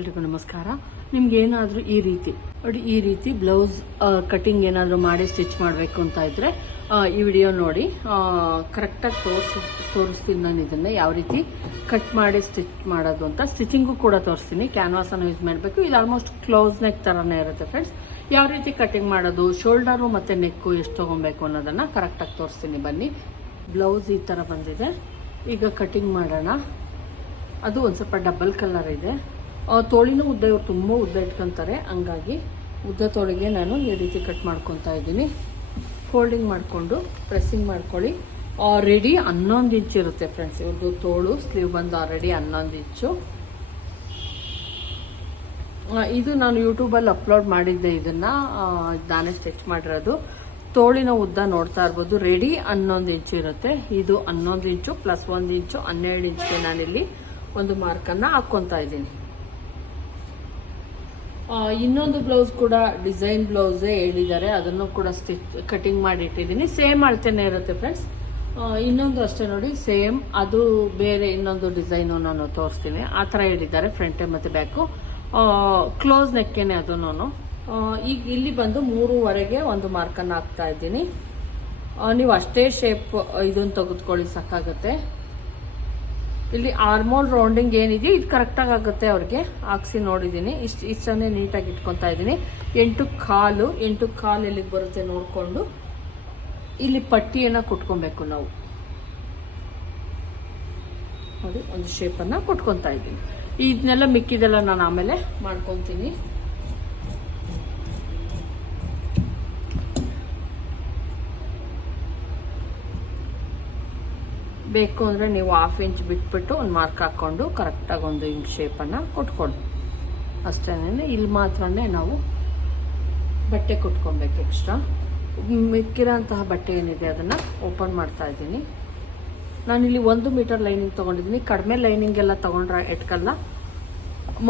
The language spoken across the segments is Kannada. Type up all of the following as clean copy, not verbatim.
ಎಲ್ರಿಗೂ ನಮಸ್ಕಾರ. ನಿಮ್ಗೆ ಏನಾದರೂ ಈ ರೀತಿ ಬ್ಲೌಸ್ ಕಟಿಂಗ್ ಏನಾದರೂ ಮಾಡಿ ಸ್ಟಿಚ್ ಮಾಡಬೇಕು ಅಂತ ಇದ್ರೆ ಈ ವಿಡಿಯೋ ನೋಡಿ. ಕರೆಕ್ಟಾಗಿ ತೋರಿಸ್ತೀನಿ ನಾನು ಇದನ್ನು ಯಾವ ರೀತಿ ಕಟ್ ಮಾಡಿ ಸ್ಟಿಚ್ ಮಾಡೋದು ಅಂತ. ಸ್ಟಿಚಿಂಗು ಕೂಡ ತೋರಿಸ್ತೀನಿ. ಕ್ಯಾನ್ವಾಸನ್ನು ಯೂಸ್ ಮಾಡಬೇಕು. ಇದು ಆಲ್ಮೋಸ್ಟ್ ಕ್ಲೋಸ್ ನೆಕ್ ಥರನೇ ಇರುತ್ತೆ ಫ್ರೆಂಡ್ಸ್. ಯಾವ ರೀತಿ ಕಟಿಂಗ್ ಮಾಡೋದು, ಶೋಲ್ಡರು ಮತ್ತು ನೆಕ್ಕು ಎಷ್ಟು ತೊಗೊಬೇಕು ಅನ್ನೋದನ್ನು ಕರೆಕ್ಟಾಗಿ ತೋರಿಸ್ತೀನಿ ಬನ್ನಿ. ಬ್ಲೌಸ್ ಈ ಥರ ಬಂದಿದೆ. ಈಗ ಕಟಿಂಗ್ ಮಾಡೋಣ. ಅದು ಒಂದು ಸ್ವಲ್ಪ ಡಬಲ್ ಕಲರ್ ಇದೆ. ತೋಳಿನೂ ಉದ್ದ, ಇವ್ರು ತುಂಬ ಉದ್ದ ಇಟ್ಕೊತಾರೆ. ಹಂಗಾಗಿ ಉದ್ದ ತೋಳಿಗೆ ನಾನು ಈ ರೀತಿ ಕಟ್ ಮಾಡ್ಕೊತಾ ಇದ್ದೀನಿ. ಫೋಲ್ಡಿಂಗ್ ಮಾಡಿಕೊಂಡು ಪ್ರೆಸ್ಸಿಂಗ್ ಮಾಡ್ಕೊಳ್ಳಿ. ಆಲ್ರೆಡಿ 11 ಇಂಚ್ ಇರುತ್ತೆ ಫ್ರೆಂಡ್ಸ್. ಇವ್ರದ್ದು ತೋಳು ಸ್ಲೀವ್ ಬಂದು ಆಲ್ರೆಡಿ 11 ಇಂಚು. ಇದು ನಾನು ಯೂಟ್ಯೂಬಲ್ಲಿ ಅಪ್ಲೋಡ್ ಮಾಡಿದ್ದೆ. ಇದನ್ನು ನಾನೇ ಸ್ಟಿಚ್ ಮಾಡಿರೋದು. ತೋಳಿನ ಉದ್ದ ನೋಡ್ತಾ ಇರ್ಬೋದು. ರೆಡಿ 11 ಇಂಚು ಇರುತ್ತೆ. ಇದು 11 ಇಂಚು ಪ್ಲಸ್ 1 ಇಂಚು 12 ಇಂಚ್ಗೆ ನಾನಿಲ್ಲಿ ಒಂದು ಮಾರ್ಕನ್ನು ಹಾಕ್ಕೊತಾ ಇದ್ದೀನಿ. ಇನ್ನೊಂದು ಬ್ಲೌಸ್ ಕೂಡ ಡಿಸೈನ್ ಬ್ಲೌಸೇ ಹೇಳಿದ್ದಾರೆ. ಅದನ್ನು ಕೂಡ ಕಟಿಂಗ್ ಮಾಡಿ ಇಟ್ಟಿದ್ದೀನಿ. ಸೇಮ್ ಅಳತೆನೇ ಇರುತ್ತೆ ಫ್ರೆಂಡ್ಸ್. ಇನ್ನೊಂದು ಅಷ್ಟೇ ನೋಡಿ, ಸೇಮ್ ಅದು ಬೇರೆ ಇನ್ನೊಂದು ಡಿಸೈನು ನಾನು ತೋರಿಸ್ತೀನಿ. ಆ ಥರ ಹೇಳಿದ್ದಾರೆ ಫ್ರಂಟೆ ಮತ್ತು ಬ್ಯಾಕು. ಕ್ಲೋಸ್ ನೆಕ್ಕೇನೆ ಅದು. ನಾನು ಈಗ ಇಲ್ಲಿ ಬಂದು 3ವರೆಗೆ ಒಂದು ಮಾರ್ಕನ್ನು ಹಾಕ್ತಾ ಇದ್ದೀನಿ. ನೀವು ಅಷ್ಟೇ ಶೇಪ್ ಇದನ್ನು ತೆಗೆದುಕೊಳ್ಳಿ, ಸಾಕಾಗುತ್ತೆ. ಇಲ್ಲಿ ಆರ್ಮೋಲ್ ರೌಂಡಿಂಗ್ ಏನಿದೆ ಇದು ಕರೆಕ್ಟಾಗಿ ಆಗುತ್ತೆ. ಅವ್ರಿಗೆ ಹಾಕ್ಸಿ ನೋಡಿದ್ದೀನಿ. ಇಷ್ಟನ್ನೇ ನೀಟಾಗಿ ಇಟ್ಕೊತಾ ಇದ್ದೀನಿ. 8 ಕಾಲು ಎಲ್ಲಿಗೆ ಬರುತ್ತೆ ನೋಡಿಕೊಂಡು ಇಲ್ಲಿ ಪಟ್ಟಿಯನ್ನು ಕುಟ್ಕೊಬೇಕು ನಾವು. ನೋಡಿ, ಒಂದು ಶೇಪನ್ನು ಕುಟ್ಕೊತಾ ಇದ್ದೀನಿ. ಇದನ್ನೆಲ್ಲ ಮಿಕ್ಕಿದೆಲ್ಲ ನಾನು ಆಮೇಲೆ ಮಾಡ್ಕೊತೀನಿ. ಬೇಕು ಅಂದರೆ ನೀವು 1/2 ಇಂಚ್ ಬಿಟ್ಬಿಟ್ಟು ಒಂದು ಮಾರ್ಕ್ ಹಾಕ್ಕೊಂಡು ಕರೆಕ್ಟಾಗಿ ಒಂದು ಹಿಂಗೆ ಶೇಪನ್ನು ಕೊಟ್ಕೊಳ್ಳಿ. ಅಷ್ಟೇನೆ. ಇಲ್ಲಿ ಮಾತ್ರನೇ ನಾವು ಬಟ್ಟೆ ಕುಟ್ಕೊಬೇಕು. ಎಕ್ಸ್ಟ್ರಾ ಮಿಕ್ಕಿರೋಂತಹ ಬಟ್ಟೆ ಏನಿದೆ ಅದನ್ನು ಓಪನ್ ಮಾಡ್ತಾ ಇದ್ದೀನಿ. ನಾನಿಲ್ಲಿ 1 ಮೀಟರ್ ಲೈನಿಂಗ್ ತೊಗೊಂಡಿದ್ದೀನಿ. ಕಡಿಮೆ ಲೈನಿಂಗ್ ಎಲ್ಲ ತೊಗೊಂಡ್ರೆ ಎಟ್ಕಲ್ಲ.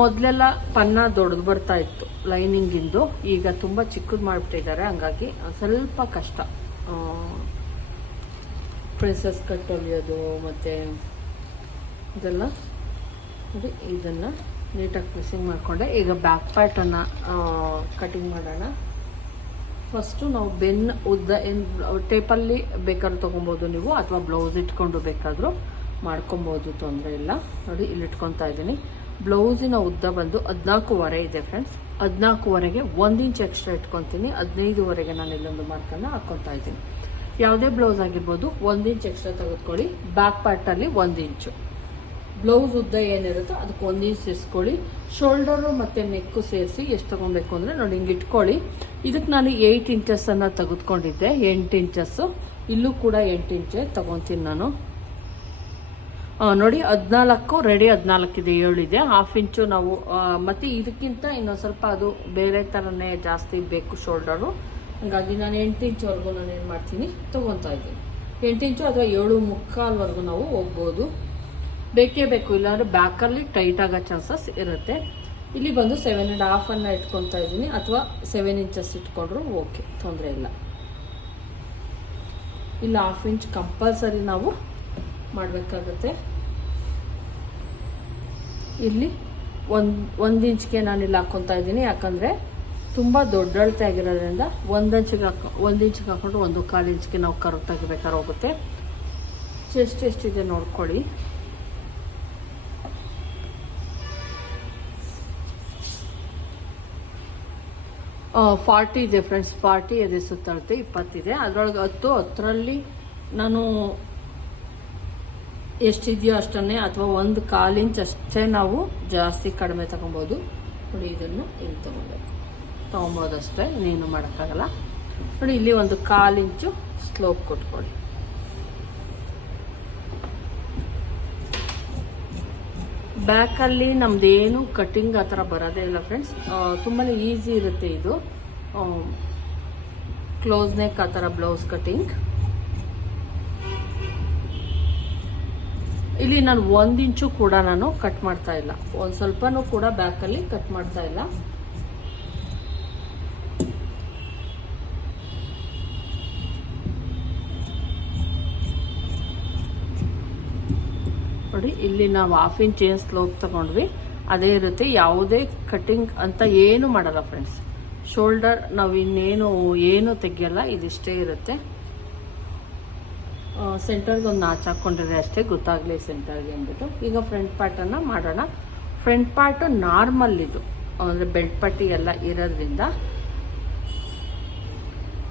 ಮೊದಲೆಲ್ಲ ಪನ್ನ ದೊಡ್ಡದು ಬರ್ತಾ ಇತ್ತು ಲೈನಿಂಗಿಂದು. ಈಗ ತುಂಬ ಚಿಕ್ಕದು ಮಾಡಿಬಿಟ್ಟಿದ್ದಾರೆ. ಹಂಗಾಗಿ ಸ್ವಲ್ಪ ಕಷ್ಟ. ಪ್ರಿನ್ಸಸ್ ಕಟ್ ಹೊಲಿಯೋದು ಮತ್ತು ಇದೆಲ್ಲ ನೋಡಿ. ಇದನ್ನು ನೀಟಾಗಿ ಪ್ರೆಸ್ಸಿಂಗ್ ಮಾಡಿಕೊಂಡೆ. ಈಗ ಬ್ಯಾಕ್ ಪಾರ್ಟನ್ನು ಕಟಿಂಗ್ ಮಾಡೋಣ. ಫಸ್ಟು ನಾವು ಬೆನ್ನು ಉದ್ದ ಟೇಪಲ್ಲಿ ಬೇಕಾದ್ರೂ ತೊಗೊಬೋದು ನೀವು, ಅಥವಾ ಬ್ಲೌಸ್ ಇಟ್ಕೊಂಡು ಬೇಕಾದರೂ ಮಾಡ್ಕೊಬೋದು, ತೊಂದರೆ ಇಲ್ಲ. ನೋಡಿ, ಇಲ್ಲಿ ಇಟ್ಕೊತಾ ಇದ್ದೀನಿ. ಬ್ಲೌಸಿನ ಉದ್ದ ಬಂದು 14ವರೆ ಇದೆ ಫ್ರೆಂಡ್ಸ್. 14ವರೆಗೆ 1 ಇಂಚ್ ಎಕ್ಸ್ಟ್ರಾ ಇಟ್ಕೊತೀನಿ. 15ವರೆಗೆ ನಾನು ಇಲ್ಲೊಂದು ಮಾರ್ಕನ್ನು ಹಾಕ್ಕೊತಾ ಇದ್ದೀನಿ. ಯಾವುದೇ ಬ್ಲೌಸ್ ಆಗಿರ್ಬೋದು 1 ಇಂಚ್ ಎಕ್ಸ್ಟ್ರಾ ತೆಗೆದುಕೊಳ್ಳಿ. ಬ್ಯಾಕ್ ಪಾರ್ಟಲ್ಲಿ 1 ಇಂಚು. ಬ್ಲೌಸ್ ಉದ್ದ ಏನಿರುತ್ತೋ ಅದಕ್ಕೆ 1 ಇಂಚ್ ಸೇರಿಸ್ಕೊಳ್ಳಿ. ಶೋಲ್ಡರು ಮತ್ತು ನೆಕ್ಕು ಸೇರಿಸಿ ಎಷ್ಟು ತೊಗೊಬೇಕು ಅಂದರೆ ನೋಡಿ, ಹಿಂಗೆ ಇಟ್ಕೊಳ್ಳಿ. ಇದಕ್ಕೆ ನಾನು 8 ಇಂಚಸ್ಸನ್ನು ತೆಗೆದುಕೊಂಡಿದ್ದೆ. 8 ಇಂಚಸ್ಸು. ಇಲ್ಲೂ ಕೂಡ 8 ಇಂಚೇ ತೊಗೊತೀನಿ ನಾನು. ನೋಡಿ, 14 ರೆಡಿ 14 ಇದೆ, 7 ಇದೆ. 1/2 ಇಂಚು ನಾವು ಮತ್ತು ಇದಕ್ಕಿಂತ ಇನ್ನೊಂದು ಸ್ವಲ್ಪ ಅದು ಬೇರೆ ಥರನೇ ಜಾಸ್ತಿ ಬೇಕು ಶೋಲ್ಡರು. ಹಾಗಾಗಿ ನಾನು 8 ಇಂಚ್ವರೆಗೂ ನಾನು ಏನು ಮಾಡ್ತೀನಿ ತೊಗೊತಾ ಇದ್ದೀನಿ. 8 ಇಂಚು ಅಥವಾ 7.75ವರೆಗೂ ನಾವು ಹೋಗ್ಬೋದು. ಬೇಕೇ ಬೇಕು, ಇಲ್ಲಾಂದರೆ ಬ್ಯಾಕಲ್ಲಿ ಟೈಟ್ ಆಗೋ ಚಾನ್ಸಸ್ ಇರುತ್ತೆ. ಇಲ್ಲಿ ಬಂದು 7.5 ಇಟ್ಕೊತಾ ಇದ್ದೀನಿ, ಅಥವಾ 7 ಇಂಚಸ್ ಇಟ್ಕೊಂಡ್ರು ಓಕೆ, ತೊಂದರೆ ಇಲ್ಲ. ಇಲ್ಲ 1/2 ಇಂಚ್ ಕಂಪಲ್ಸರಿ ನಾವು ಮಾಡಬೇಕಾಗುತ್ತೆ. ಇಲ್ಲಿ ಒಂದು ಇಂಚ್ಗೆ ನಾನು ಇಲ್ಲಿ ಹಾಕ್ಕೊತಾ ಇದ್ದೀನಿ. ಯಾಕಂದರೆ ತುಂಬ ದೊಡ್ಡ ಅಳತೆ ಆಗಿರೋದ್ರಿಂದ 1 ಇಂಚಿಗೆ ಹಾಕ್ಕೊಂಡು 1/4 ಇಂಚ್ಗೆ ನಾವು ಕರ್ವ್ ತೆಗಿಬೇಕಾದ್ರೆ ಹೋಗುತ್ತೆ. ಚೆಸ್ಟ್ ಎಷ್ಟಿದೆ ನೋಡ್ಕೊಳ್ಳಿ. ಫಾರ್ಟಿ ಇದೆ ಫ್ರೆಂಡ್ಸ್. 40 ಇದೆ ಸುತ್ತಳತೆ, 20 ಇದೆ. ಅದರೊಳಗೆ 10ರಲ್ಲಿ ನಾನು ಎಷ್ಟಿದೆಯೋ ಅಷ್ಟನ್ನೇ, ಅಥವಾ 1/4 ಇಂಚ್ ಅಷ್ಟೇ ನಾವು ಜಾಸ್ತಿ ಕಡಿಮೆ ತಗೊಬೋದು. ನೋಡಿ, ಇದನ್ನು ಇಲ್ಲಿ ತೊಗೊಬೋದು ಅಷ್ಟೇ, ಇನ್ನೇನು ಮಾಡೋಕ್ಕಾಗಲ್ಲ. ನೋಡಿ, ಇಲ್ಲಿ 1/4 ಇಂಚು ಸ್ಲೋಪ್ ಕೊಟ್ಕೊಳ್ಳಿ. ಬ್ಯಾಕಲ್ಲಿ ನಮ್ಮದೇನು ಕಟಿಂಗ್ ಆ ಥರ ಬರೋದೇ ಇಲ್ಲ ಫ್ರೆಂಡ್ಸ್. ತುಂಬಾ ಈಸಿ ಇರುತ್ತೆ ಇದು. ಕ್ಲೋಸ್ ನೆಕ್ ಆ ಥರ ಬ್ಲೌಸ್ ಕಟಿಂಗ್. ಇಲ್ಲಿ ನಾನು 1 ಇಂಚು ಕೂಡ ನಾನು ಕಟ್ ಮಾಡ್ತಾ ಇಲ್ಲ. ಒಂದು ಸ್ವಲ್ಪನೂ ಕೂಡ ಬ್ಯಾಕಲ್ಲಿ ಕಟ್ ಮಾಡ್ತಾ ಇಲ್ಲ. ನೋಡಿ, ಇಲ್ಲಿ ನಾವು 1/2 ಇಂಚ್ ಏನು ಸ್ಲೋಪ್ ತಗೊಂಡ್ವಿ ಅದೇ ಇರುತ್ತೆ. ಯಾವುದೇ ಕಟಿಂಗ್ ಅಂತ ಏನು ಮಾಡಲ್ಲ ಫ್ರೆಂಡ್ಸ್. ಶೋಲ್ಡರ್ ನಾವು ಇನ್ನೇನು ಏನು ತೆಗಿಯಲ್ಲ, ಇದಿಷ್ಟೇ ಇರುತ್ತೆ. ಸೆಂಟರ್ಗೆ ಒಂದು ನಾಚ್ ಹಾಕ್ಕೊಂಡಿದ್ರೆ ಅಷ್ಟೇ, ಗೊತ್ತಾಗಲಿ ಸೆಂಟರ್ಗೆ ಅಂದ್ಬಿಟ್ಟು. ಈಗ ಫ್ರಂಟ್ ಪಾರ್ಟನ್ನು ಮಾಡೋಣ. ಫ್ರಂಟ್ ಪಾರ್ಟು ನಾರ್ಮಲ್ ಇದು, ಅಂದರೆ ಬೆಲ್ಟ್ ಪಟ್ಟಿ ಎಲ್ಲ ಇರೋದ್ರಿಂದ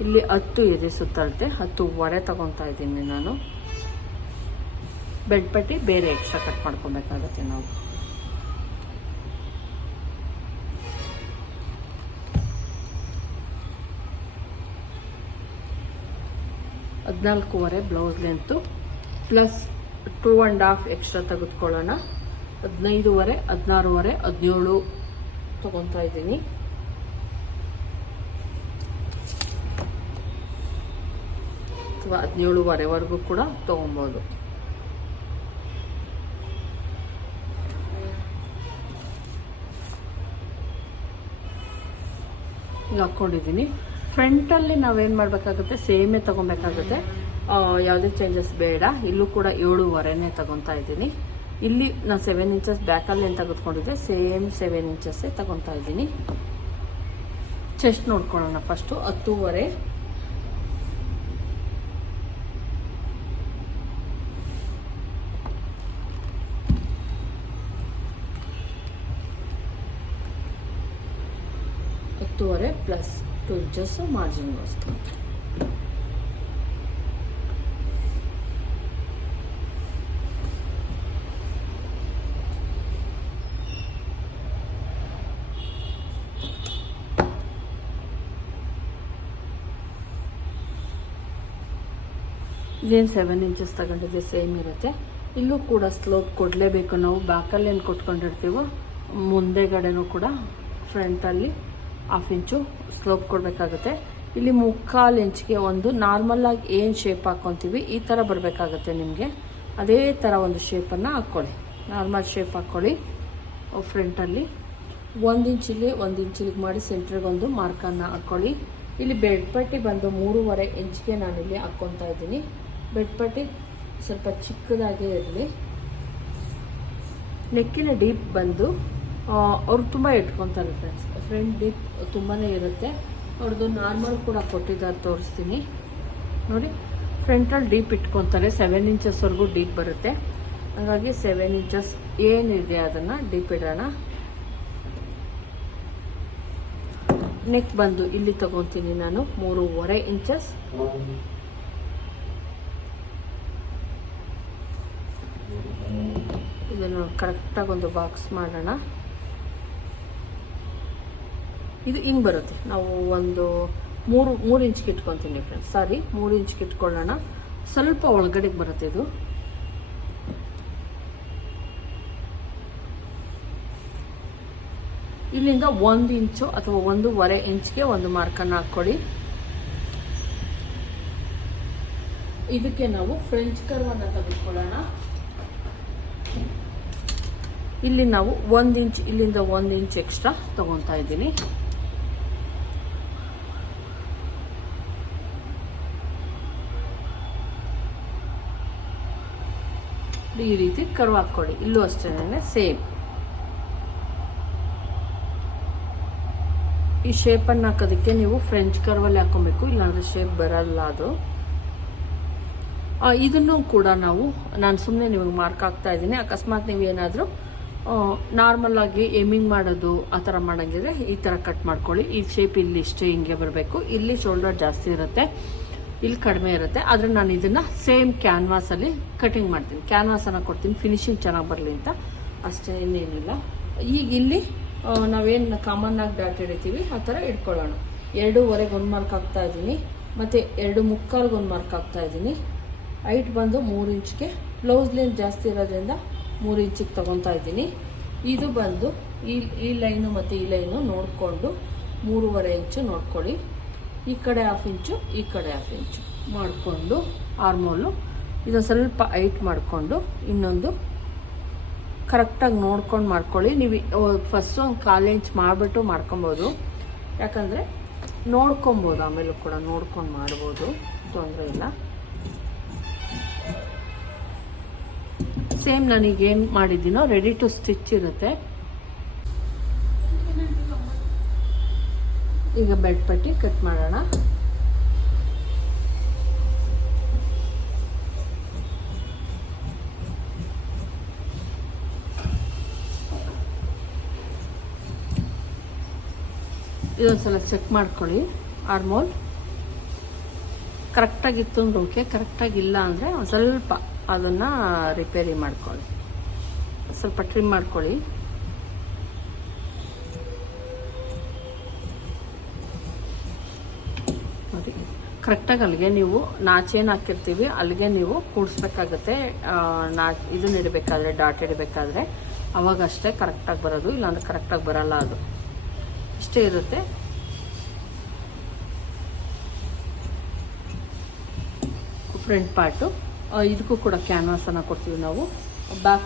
ಇಲ್ಲಿ 10 ಇದೆ ಸುತ್ತಳತೆ, 10.25 ತಗೊತಾ ಇದ್ದೀನಿ ನಾನು. ಬೆಲ್ಟ್ ಪಟ್ಟಿ ಬೇರೆ ಎಕ್ಸ್ಟ್ರಾ ಕಟ್ ಮಾಡ್ಕೊಬೇಕಾಗತ್ತೆ ನಾವು. ಹದಿನಾಲ್ಕೂವರೆ ಬ್ಲೌಸ್ ಲೆಂತು ಪ್ಲಸ್ 2.5 ಎಕ್ಸ್ಟ್ರಾ ತೆಗೆದುಕೊಳ್ಳೋಣ. 15.5, 16.5, 17 ತಗೊತಾ ಇದ್ದೀನಿ. ಅಥವಾ 17.5ವರೆಗೂ ಕೂಡ ತೊಗೊಬೋದು. ಈಗ ಹಾಕ್ಕೊಂಡಿದ್ದೀನಿ. ಫ್ರಂಟಲ್ಲಿ ನಾವೇನು ಮಾಡಬೇಕಾಗುತ್ತೆ, ಸೇಮೇ ತೊಗೊಬೇಕಾಗುತ್ತೆ, ಯಾವುದೇ ಚೇಂಜಸ್ ಬೇಡ. ಇಲ್ಲೂ ಕೂಡ 7.5 ತಗೊತಾ ಇದ್ದೀನಿ. ಇಲ್ಲಿ ನಾನು 7 ಇಂಚಸ್ ಬ್ಯಾಕಲ್ಲಿ ಏನು ತೆಗೆದುಕೊಂಡಿದ್ದೆ, ಸೇಮ್ 7 ಇಂಚಸ್ಸೇ ತಗೊತಾ ಇದ್ದೀನಿ. ಚೆಸ್ಟ್ ನೋಡ್ಕೊಳ್ಳೋಣ ಫಸ್ಟು. 10.5, plus 2 inches ಮಾರ್ಜಿನ್ಗೋಸ್ಕರ. ಇದೇನು 7 ಇಂಚಸ್ ತಗೊಂಡಿದ್ದೆ ಸೇಮ್ ಇರುತ್ತೆ. ಇಲ್ಲೂ ಕೂಡ ಸ್ಲೋಪ್ ಕೊಡಲೇಬೇಕು ನಾವು. ಬ್ಯಾಕಲ್ಲಿ ಏನು ಕೊಟ್ಕೊಂಡಿರ್ತೀವೋ ಮುಂದೆಗಡೆನೂ ಕೂಡ ಫ್ರಂಟಲ್ಲಿ 1/2 ಇಂಚು ಸ್ಲೋಪ್ ಕೊಡಬೇಕಾಗುತ್ತೆ. ಇಲ್ಲಿ 3/4 ಇಂಚ್ಗೆ ಒಂದು ನಾರ್ಮಲಾಗಿ ಏನು ಶೇಪ್ ಹಾಕ್ಕೊತೀವಿ ಈ ಥರ ಬರಬೇಕಾಗುತ್ತೆ ನಿಮಗೆ. ಅದೇ ಥರ ಒಂದು ಶೇಪನ್ನು ಹಾಕ್ಕೊಳ್ಳಿ, ನಾರ್ಮಲ್ ಶೇಪ್ ಹಾಕ್ಕೊಳ್ಳಿ. ಫ್ರಂಟಲ್ಲಿ 1 ಇಂಚಿಗೆ 1 ಇಂಚಿಗೆ ಮಾಡಿ ಸೆಂಟ್ರಿಗೆ ಒಂದು ಮಾರ್ಕನ್ನು ಹಾಕ್ಕೊಳ್ಳಿ. ಇಲ್ಲಿ ಬೆಡ್ ಪಟ್ಟಿ ಬಂದು 3.5 ಇಂಚ್ಗೆ ನಾನಿಲ್ಲಿ ಹಾಕ್ಕೊತಾ ಇದ್ದೀನಿ. ಬೆಡ್ ಪಟ್ಟಿ ಸ್ವಲ್ಪ ಚಿಕ್ಕದಾಗೇ ಇರಲಿ. ನೆಕ್ಕಿನ ಡೀಪ್ ಬಂದು ಅವ್ರು ತುಂಬ ಇಟ್ಕೊತಾರೆ ಫ್ರೆಂಡ್ಸ್. ಫ್ರಂಟ್ ಡೀಪ್ ತುಂಬಾ ಇರುತ್ತೆ ಅವ್ರದ್ದು. ನಾರ್ಮಲ್ ಕೂಡ ಕೊಟ್ಟಿದ್ದಾರೆ, ತೋರಿಸ್ತೀನಿ ನೋಡಿ. ಫ್ರಂಟಲ್ಲಿ ಡೀಪ್ ಇಟ್ಕೊತಾರೆ, 7 ಇಂಚಸ್ವರೆಗೂ ಡೀಪ್ ಬರುತ್ತೆ. ಹಾಗಾಗಿ 7 ಇಂಚಸ್ ಏನಿದೆ ಅದನ್ನು ಡೀಪ್ ಇಡೋಣ. ನೆಕ್ ಬಂದು ಇಲ್ಲಿ ತಗೊತೀನಿ ನಾನು 3.5 ಇಂಚಸ್. ಇದನ್ನು ಕರೆಕ್ಟಾಗಿ ಒಂದು ಬಾಕ್ಸ್ ಮಾಡೋಣ. ಇದು ಹಿಂಗೆ ಬರುತ್ತೆ. ನಾವು ಒಂದು 3 ಇಂಚ್ಗೆ ಇಟ್ಕೊತೀನಿ ಫ್ರೆಂಡ್ಸ್. 3 ಇಂಚ್ಗೆ ಇಟ್ಕೊಳ್ಳೋಣ. ಸ್ವಲ್ಪ ಒಳಗಡೆಗೆ ಬರುತ್ತೆ ಇದು. ಇಲ್ಲಿಂದ 1 ಇಂಚು ಅಥವಾ 1.5 ಇಂಚ್ಗೆ ಒಂದು ಮಾರ್ಕನ್ನು ಹಾಕ್ಕೊಳ್ಳಿ. ಇದಕ್ಕೆ ನಾವು ಫ್ರೆಂಚ್ ಕರ್ವನ್ನು ತೆಗೆದುಕೊಳ್ಳೋಣ. ಇಲ್ಲಿ ನಾವು 1 ಇಂಚ್, ಇಲ್ಲಿಂದ 1 ಇಂಚ್ ಎಕ್ಸ್ಟ್ರಾ ತಗೊತಾ ಇದ್ದೀನಿ. ಈ ರೀತಿ ಕರ್ವ್ ಹಾಕ್ಕೊಳ್ಳಿ. ಇಲ್ಲೂ ಅಷ್ಟೇ ಸೇಮ್ ಈ ಶೇಪನ್ನು ಹಾಕೋದಕ್ಕೆ ನೀವು ಫ್ರೆಂಚ್ ಕರ್ವಲ್ಲಿ ಹಾಕೊಬೇಕು, ಇಲ್ಲಾಂದ್ರೆ ಶೇಪ್ ಬರಲ್ಲ ಅದು. ಇದನ್ನು ಕೂಡ ನಾನು ಸುಮ್ಮನೆ ನಿಮಗೆ ಮಾರ್ಕ್ ಹಾಕ್ತಾ ಇದ್ದೀನಿ. ಅಕಸ್ಮಾತ್ ನೀವೇನಾದರೂ ನಾರ್ಮಲಾಗಿ ಎಮ್ಮಿಂಗ್ ಮಾಡೋದು ಆ ಥರ ಮಾಡೋಂಗಿದ್ರೆ ಈ ಥರ ಕಟ್ ಮಾಡ್ಕೊಳ್ಳಿ. ಈ ಶೇಪ್ ಇಲ್ಲಿ ಇಷ್ಟೇ ಹಿಂಗೆ ಬರಬೇಕು. ಇಲ್ಲಿ ಶೋಲ್ಡರ್ ಜಾಸ್ತಿ ಇರುತ್ತೆ, ಇಲ್ಲಿ ಕಡಿಮೆ ಇರುತ್ತೆ. ಆದರೆ ನಾನು ಇದನ್ನು ಸೇಮ್ ಕ್ಯಾನ್ವಾಸಲ್ಲಿ ಕಟಿಂಗ್ ಮಾಡ್ತೀನಿ. ಕ್ಯಾನ್ವಾಸನ್ನು ಕೊಡ್ತೀನಿ ಫಿನಿಶಿಂಗ್ ಚೆನ್ನಾಗಿ ಬರಲಿ ಅಂತ ಅಷ್ಟೇ, ಇನ್ನೇನಿಲ್ಲ. ಈಗ ಇಲ್ಲಿ ನಾವೇನು ಕಾಮನ್ನಾಗಿ ಡಾಟ್ ಹಿಡಿತೀವಿ ಆ ಥರ ಇಟ್ಕೊಳ್ಳೋಣ. 2.5ಗೆ ಒಂದು ಮಾರ್ಕ್ ಹಾಕ್ತಾ ಇದ್ದೀನಿ, ಮತ್ತು 2.75ಗೆ ಒಂದು ಮಾರ್ಕ್ ಹಾಕ್ತಾ ಇದ್ದೀನಿ. ಹೈಟ್ ಬಂದು 3 ಇಂಚ್ಗೆ, ಬ್ಲೌಸ್ ಲೆಂತ್ ಜಾಸ್ತಿ ಇರೋದ್ರಿಂದ 3 ಇಂಚಿಗೆ ತೊಗೊತಾ ಇದ್ದೀನಿ. ಇದು ಬಂದು ಈ ಲೈನು ಮತ್ತು ಈ ಲೈನು ನೋಡಿಕೊಂಡು 3.5 ಇಂಚು ನೋಡ್ಕೊಳ್ಳಿ. ಈ ಕಡೆ 1/2 ಇಂಚು, ಈ ಕಡೆ 1/2 ಇಂಚು ಮಾಡಿಕೊಂಡು ಆರ್ಮೋಲು ಇದನ್ನು ಸ್ವಲ್ಪ ಹೈಟ್ ಮಾಡಿಕೊಂಡು ಇನ್ನೊಂದು ಕರೆಕ್ಟಾಗಿ ನೋಡ್ಕೊಂಡು ಮಾಡ್ಕೊಳ್ಳಿ. ನೀವು ಫಸ್ಟು ಒಂದು 1/4 ಇಂಚ್ ಮಾಡಿಬಿಟ್ಟು ಮಾಡ್ಕೊಬೋದು, ಯಾಕಂದರೆ ನೋಡ್ಕೊಬೋದು, ಆಮೇಲೂ ಕೂಡ ನೋಡ್ಕೊಂಡು ಮಾಡ್ಬೋದು, ತೊಂದರೆ ಇಲ್ಲ. ಸೇಮ್ ನಾನೀಗೇನು ಮಾಡಿದ್ದೀನೋ ರೆಡಿ ಟು ಸ್ಟಿಚ್ ಇರುತ್ತೆ, ಈಗ ಬೆಡ್ ಪಟ್ಟಿ ಕಟ್ ಮಾಡೋಣ. ಇದೊಂದ್ಸಲ ಚೆಕ್ ಮಾಡ್ಕೊಳ್ಳಿ. ಆರ್ಮೋಲ್ ಕರೆಕ್ಟಾಗಿತ್ತು ಅಂದ್ರೆ ಓಕೆ, ಕರೆಕ್ಟಾಗಿಲ್ಲ ಅಂದರೆ ಒಂದು ಸ್ವಲ್ಪ ಅದನ್ನು ರಿಪೇರಿ ಮಾಡ್ಕೊಳ್ಳಿ, ಸ್ವಲ್ಪ ಟ್ರಿಮ್ ಮಾಡ್ಕೊಳ್ಳಿ. ನೋಡಿ ಕರೆಕ್ಟಾಗಿ ಅಲ್ಲಿಗೆ ನೀವು ನಾಚೇನು ಹಾಕಿರ್ತೀವಿ ಅಲ್ಲಿಗೆ ನೀವು ಕೂಡಿಸ್ಬೇಕಾಗತ್ತೆ. ಇದನ್ನ ಇಡಬೇಕಾದ್ರೆ, ಡಾಟ್ ಇಡಬೇಕಾದ್ರೆ ಅವಾಗ ಅಷ್ಟೇ ಕರೆಕ್ಟಾಗಿ ಬರೋದು, ಇಲ್ಲಾಂದ್ರೆ ಕರೆಕ್ಟಾಗಿ ಬರಲ್ಲ. ಅದು ಇಷ್ಟೇ ಇರುತ್ತೆ. ಫ್ರಂಟ್ ಪಾರ್ಟು ಇದಕ್ಕೂ ಕೂಡ ಕ್ಯಾನ್ವಾಸನ್ನು ಕೊಡ್ತೀವಿ ನಾವು. ಬ್ಯಾಕ್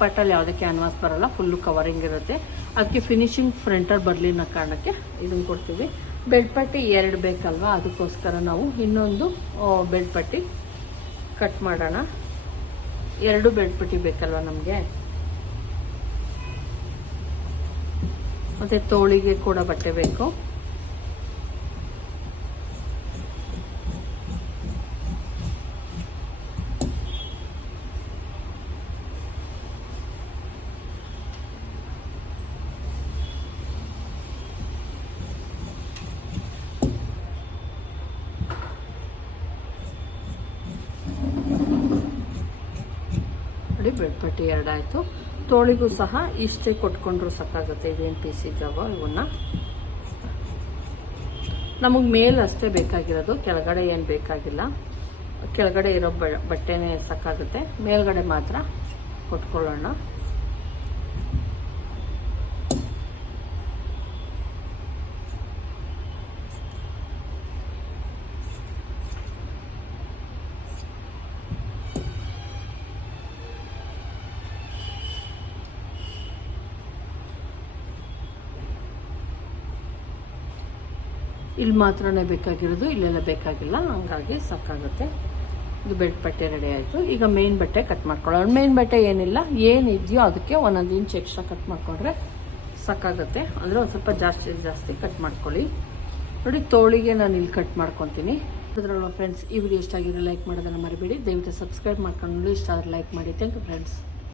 ಪಾರ್ಟಲ್ಲಿ ಯಾವುದೇ ಕ್ಯಾನ್ವಾಸ್ ಬರಲ್ಲ, ಫುಲ್ಲು ಕವರಿಂಗ್ ಇರುತ್ತೆ. ಅದಕ್ಕೆ ಫಿನಿಶಿಂಗ್ ಫ್ರಂಟಲ್ಲಿ ಬರಲಿ ಅನ್ನೋ ಕಾರಣಕ್ಕೆ ಇದನ್ನು ಕೊಡ್ತೀವಿ. ಬೆಡ್ ಪಟ್ಟಿ 2 ಬೇಕಲ್ವಾ, ಅದಕ್ಕೋಸ್ಕರ ನಾವು ಇನ್ನೊಂದು ಬೆಡ್ ಪಟ್ಟಿ ಕಟ್ ಮಾಡೋಣ. 2 ಬೆಡ್ ಪಟ್ಟಿ ಬೇಕಲ್ವಾ ನಮಗೆ. ಮತ್ತು ತೋಳಿಗೆ ಕೂಡ ಬಟ್ಟೆ ಬೇಕು. ನೋಡಿ ಬೆಡ್ ಪಟ್ಟಿ 2 ಆಯಿತು. ತೋಳಿಗೂ ಸಹ ಇಷ್ಟೇ ಕೊಟ್ಕೊಂಡ್ರು ಸಾಕಾಗುತ್ತೆ. ಇದೇನು ಪೀಸ್ ಇದ್ದಾವೋ ಇವನ್ನ ನಮಗೆ ಮೇಲೆ ಅಷ್ಟೇ ಬೇಕಾಗಿರೋದು, ಕೆಳಗಡೆ ಏನು ಬೇಕಾಗಿಲ್ಲ. ಕೆಳಗಡೆ ಇರೋ ಬಟ್ಟೆನೇ ಸಾಕಾಗುತ್ತೆ, ಮೇಲ್ಗಡೆ ಮಾತ್ರ ಕೊಟ್ಕೊಳ್ಳೋಣ. ಇಲ್ಲಿ ಮಾತ್ರನೇ ಬೇಕಾಗಿರೋದು, ಇಲ್ಲೆಲ್ಲ ಬೇಕಾಗಿಲ್ಲ, ಹಂಗಾಗಿ ಸಾಕಾಗುತ್ತೆ. ಇದು ಬೆಡ್ ಪಟ್ಟೆ ರೆಡಿ ಆಯಿತು. ಈಗ ಮೇನ್ ಬಟ್ಟೆ ಕಟ್ ಮಾಡ್ಕೊಳ್ಳೋಣ. ಮೇನ್ ಬಟ್ಟೆ ಏನಿಲ್ಲ, ಏನಿದೆಯೋ ಅದಕ್ಕೆ 1 ಇಂಚ್ ಎಕ್ಸ್ಟ್ರಾ ಕಟ್ ಮಾಡಿಕೊಂಡ್ರೆ ಸಾಕಾಗುತ್ತೆ. ಅಂದರೆ ಒಂದು ಸ್ವಲ್ಪ ಜಾಸ್ತಿ ಕಟ್ ಮಾಡ್ಕೊಳ್ಳಿ. ನೋಡಿ ತೋಳಿಗೆ ನಾನು ಇಲ್ಲಿ ಕಟ್ ಮಾಡ್ಕೊತೀನಿ. ಅದರಲ್ಲ ಫ್ರೆಂಡ್ಸ್, ಈ ವಿಡಿಯೋ ಇಷ್ಟ ಆಗಿರೋ ಲೈಕ್ ಮಾಡೋದನ್ನು ಮರಿಬೇಡಿ. ದಯವಿಟ್ಟು ಸಬ್ಸ್ಕ್ರೈಬ್ ಮಾಡ್ಕೊಂಡು ಇಷ್ಟ ಆದರೆ ಲೈಕ್ ಮಾಡಿ. Thank you friends.